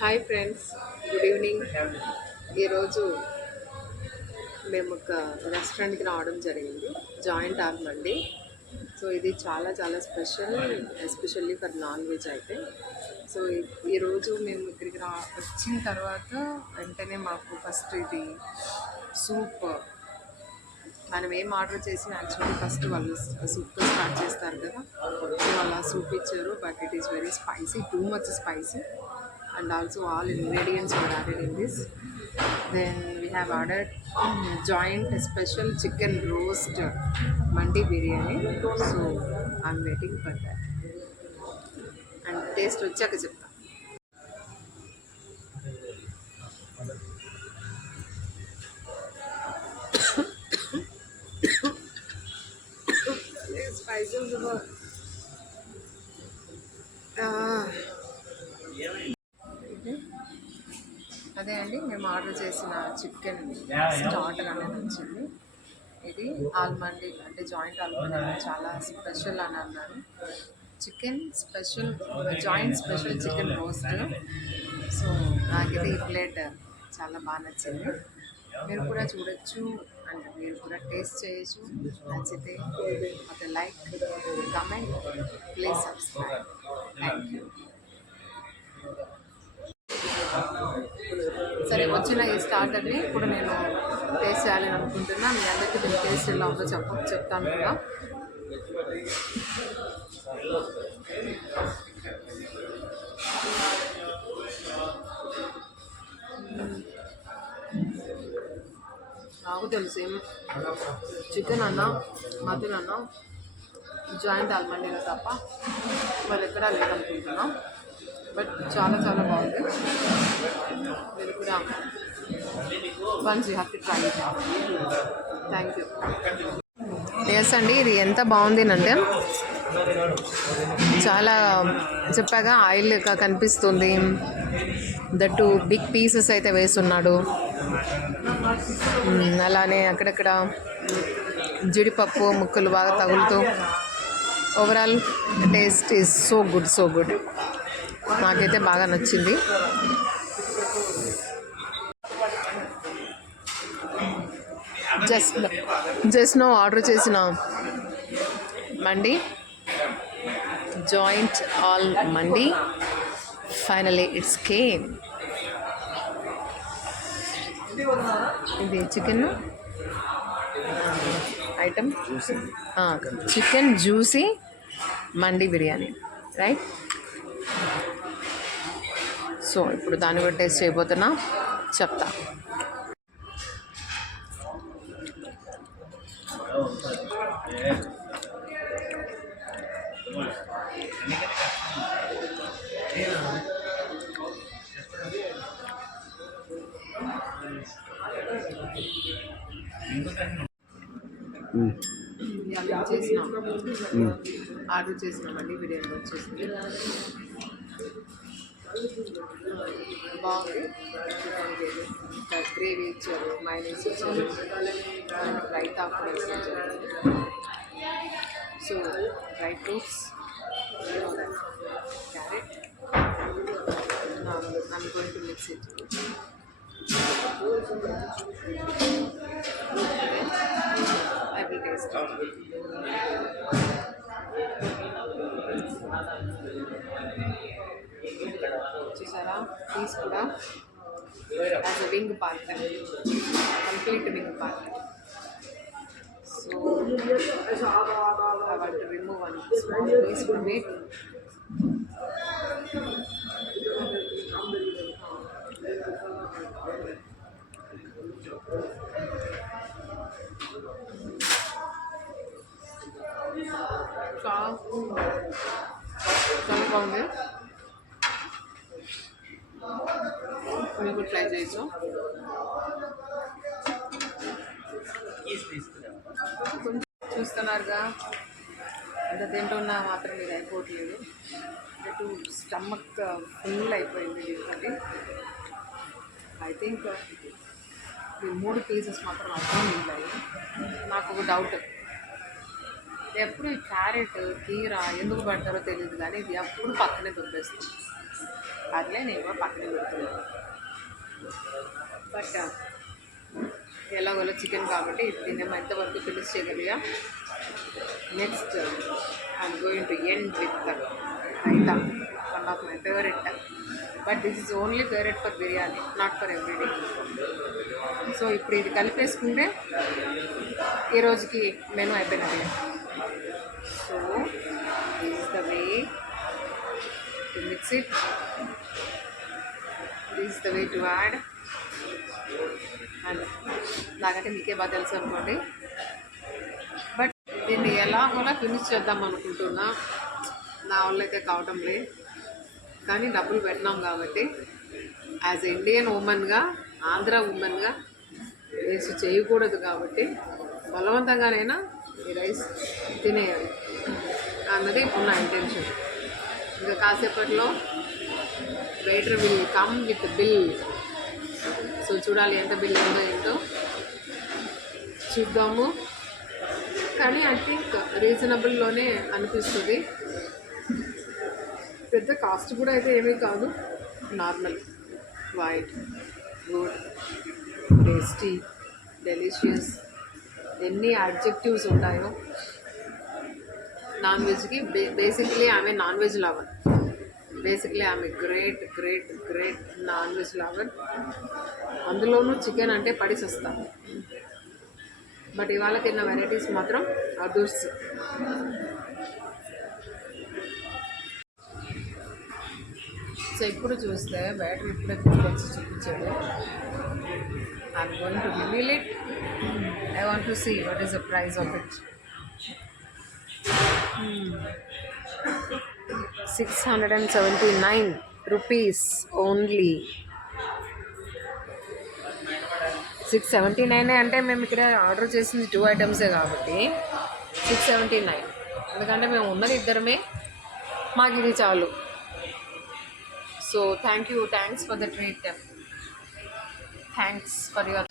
Hi friends, good evening. ఈరోజు మేము ఒక రెస్టారెంట్కి రావడం జరిగింది, జాయింట్ ఆర్మ్ అండి. సో ఇది చాలా చాలా special, especially for non veg అయితే. సో ఈరోజు మేము ఇక్కడికి వచ్చిన తర్వాత వెంటనే మాకు ఫస్ట్ ఇది సూప్, మనం ఏం ఆర్డర్ చేసిన యాక్చువల్లీ ఫస్ట్ వాళ్ళు సూప్తో స్టార్ట్ చేస్తారు కదా. సో అలా సూప్ ఇచ్చారు, but it is very spicy, too much spicy, and also all ingredients were added in this. Then we have ordered joint special chicken roast mandi biryani. So I'm waiting for that, and taste vachaka chepta. Spices అదే అండి, మేము ఆర్డర్ చేసిన chicken starter అనేది వచ్చింది. ఇది ఆల్మండి అంటే జాయింట్ ఆల్మండి చాలా స్పెషల్ అని అన్నారు. Chicken special, joint special chicken roast. So నాకైతే ఈ ప్లేట్ చాలా బాగా నచ్చింది. మీరు కూడా చూడొచ్చు అండ్ మీరు కూడా టేస్ట్ చేయొచ్చు. నచ్చితే ఒక like, comment, please subscribe. Thank you. సరే, వచ్చిన ఈ స్టార్టర్ని ఇప్పుడు నేను టేస్ట్ చేయాలని అనుకుంటున్నా. మీ అందరికీ దీని టేస్ట్ ఎలా ఉందో చెప్తాను కూడా. నాకు తెలుసు చికెన్ అన్న, మటన్ అన్న, జాయింట్ ఆల్మండీలో తప్ప మరి ఎక్కడా లేదనుకుంటున్నాం. బట్ చాలా చాలా బాగుంది. మీరు కూడా once you have to try it. Thank you. Yes అండి, ఇది ఎంత బాగుంది అంటే చాలా చెప్పాగా ఆయిల్ కనిపిస్తుంది. దట్టు బిగ్ పీసెస్ అయితే వేస్తున్నాడు. అలానే అక్కడక్కడ జీడిపప్పు ముక్కలు బాగా తగులుతూ overall taste is so good, so good. నాకైతే బాగా నచ్చింది. జస్ట్ నో ఆర్డర్ చేసిన మండి, జాయింట్ ఆల్ మండి, ఫైనలీ ఇట్స్ కేమ్. ఇది చికెన్ ఐటమ్, చికెన్ జ్యూసీ మండి బిర్యానీ, రైట్? సో ఇప్పుడు దాన్ని కూడా టేస్ట్ చేయబోతున్నా, చెప్తా. ఆర్డర్ చేసిన మండి బిర్యానీ వచ్చేసింది. బాగుంది. గ్రేవీ ఇచ్చారు, మైనస్ ఇచ్చారు, రైతా కూడా ఇచ్చారు. So dry fruits, carrot, I'm going to mix it. I will taste it. చూసారా, పీస్ కూడా as a wing part, complete wing part. So I want to remove one small piece from it. చాలా బాగుంది. మీరు కూడా ట్రై చేయొచ్చు. చూస్తున్నారుగా, ఎంత తింటున్నా మాత్రం ఇది అయిపోవట్లేదు. ఇటు స్టమక్ ఫుల్ అయిపోయింది దీనికి. ఐ థింక్ ఈ 3 పీసెస్ మాత్రం అర్థం మిగిలాయి. నాకు ఒక డౌట్, ఎప్పుడు ఈ క్యారెట్ కీర ఎందుకు పడతారో తెలియదు కానీ ఇది ఎప్పుడు పక్కనే దొబ్బేస్తుంది. అట్లే నేను కూడా పక్కనే పెడుతున్నాను. బట్ ఎలాగోలా చికెన్ కాబట్టి ఇది తినేమో ఎంతవరకు ఫినిష్ చేయగలిగా. Next I'm going to end with raita, one of my favourite. But this is only favourite for biryani, not for everyday. So ఇప్పుడు ఇది కలిపేసుకుంటే ఈ రోజుకి మెనూ అయిపోయినట్లే. So this is the way to mix it, this is the way to add. And నాకంటే మీకే బాగా తెలుసు అనుకోండి. బట్ దీన్ని ఎలాగోలా ఫినిష్ చేద్దాం అనుకుంటున్నా. నా వల్ల అయితే కావటం లేదు, కానీ డబ్బులు పెట్టినాం కాబట్టి యాజ్ ఎ ఇండియన్ ఉమెన్గా, ఆంధ్ర ఉమెన్గా వేస్ట్ చేయకూడదు కాబట్టి బలవంతంగానైనా ఈ రైస్ తినేయాలి అన్నది ఇప్పుడు నా ఇంటెన్షన్. ఇంకా కాసేపట్లో waiter will come with bill. So చూడాలి ఎంత బిల్ ఉందో ఏంటో చూద్దాము. కానీ ఐ థింక్ రీజనబుల్లోనే అనిపిస్తుంది. పెద్ద కాస్ట్ కూడా అయితే ఏమీ కాదు, normal, white, good, tasty, delicious, ఎన్ని అడ్జెక్టివ్స్ ఉంటాయో. నాన్ వెజ్కి బేసిక్లీ ఆమె నాన్ వెజ్ లవర్. బేసిక్లీ ఆమె great great great non veg lover. అందులోనూ చికెన్ అంటే పడిసొస్తాను. బట్ ఇవాళ తిన్న వెరైటీస్ మాత్రం అదర్స్. సో ఇప్పుడు చూస్తే బ్యాటరీ ఇప్పుడే తీసుకొచ్చి చూపించాడు. I'm going to reveal it. I want to see what is the price of it. 679 rupees only. 679 అంటే మేము ఇక్కడ ఆర్డర్ చేసింది 2 ఐటమ్సే కాబట్టి 679. ఎందుకంటే మేము ఉన్నది ఇద్దరమే, మాకు ఇది చాలు. So thanks for the treat. Thanks for your